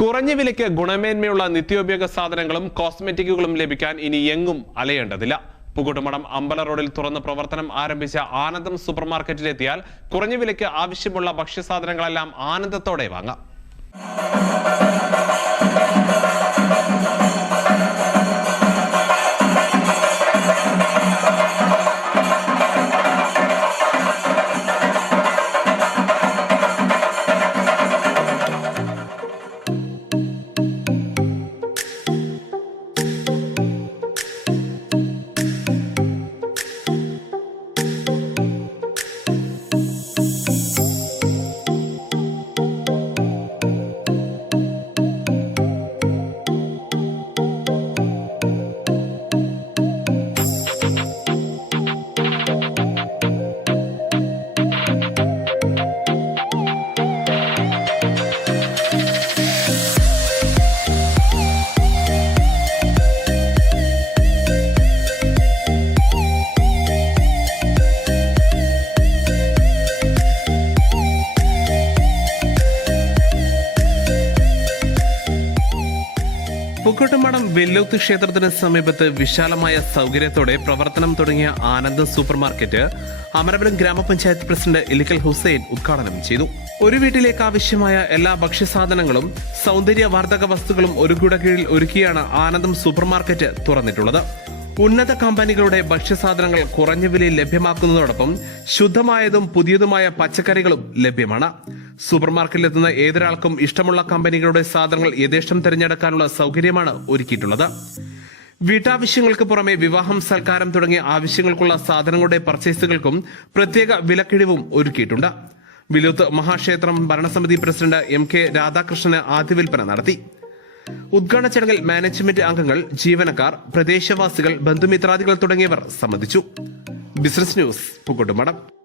കുറഞ്ഞ വിലയ്ക്ക് ഗുണമേന്മയുള്ള നിത്യോപയോഗ സാധനങ്ങളും കോസ്മെറ്റിക്കുകളും ലഭിക്കാൻ ഇനി എങ്ങും അലയേണ്ടതില്ല. പൂക്കോട്ടുമഠം അമ്പല റോഡിൽ തുറന്ന് പ്രവർത്തനം ആരംഭിച്ച ആനന്ദം സൂപ്പർമാർക്കറ്റിലെത്തിയാൽ കുറഞ്ഞ വിലയ്ക്ക് ആവശ്യമുള്ള ഭക്ഷ്യസാധനങ്ങളെല്ലാം ആനന്ദത്തോടെ വാങ്ങാം. പൂക്കോട്ടുമഠം വെല്ലൂത്ത് ക്ഷേത്രത്തിന് സമീപത്ത് വിശാലമായ സൗകര്യത്തോടെ പ്രവർത്തനം തുടങ്ങിയ ആനന്ദം സൂപ്പർമാർക്കറ്റ് അമരവരം ഗ്രാമപഞ്ചായത്ത് പ്രസിഡന്റ് ഇലിക്കൽ ഹുസൈൻ ഉദ്ഘാടനം ചെയ്തു. ഒരു വീട്ടിലേക്ക് ആവശ്യമായ എല്ലാ ഭക്ഷ്യസാധനങ്ങളും സൗന്ദര്യവർദ്ധക വസ്തുക്കളും ഒരു കുട കീഴിൽ ഒരുക്കിയാണ് ആനന്ദം സൂപ്പർമാർക്കറ്റ് തുറന്നിട്ടുള്ളത്. ഉന്നത കമ്പനികളുടെ ഭക്ഷ്യസാധനങ്ങൾ കുറഞ്ഞ വിലയിൽ ലഭ്യമാക്കുന്നതോടൊപ്പം ശുദ്ധമായതും പുതിയതുമായ പച്ചക്കറികളും ലഭ്യമാണ്. സൂപ്പർമാർക്കറ്റിലെത്തുന്ന ഏതൊരാൾക്കും ഇഷ്ടമുള്ള കമ്പനികളുടെ സാധനങ്ങൾ യഥേഷ്ടം തിരഞ്ഞെടുക്കാനുള്ള സൗകര്യമാണ് ഒരുക്കിയിട്ടുള്ളത്. വീട്ടാവശ്യങ്ങൾക്ക് പുറമെ വിവാഹം, സൽക്കാരം തുടങ്ങിയ ആവശ്യങ്ങൾക്കുള്ള സാധനങ്ങളുടെ പർച്ചേസുകൾക്കും പ്രത്യേക വിലക്കിഴിവും ഒരുക്കിയിട്ടുണ്ട്. വിലൂത്ത് മഹാക്ഷേത്രം ഭരണസമിതി പ്രസിഡന്റ് എം കെ രാധാകൃഷ്ണന് ആദ്യ വിൽപ്പന നടത്തി. ഉദ്ഘാടന ചടങ്ങിൽ മാനേജ്മെന്റ് അംഗങ്ങൾ, ജീവനക്കാർ, പ്രദേശവാസികൾ, ബന്ധുമിത്രാദികൾ തുടങ്ങിയവർ സംബന്ധിച്ചു. Business news, പൂക്കോട്ടുമഠം.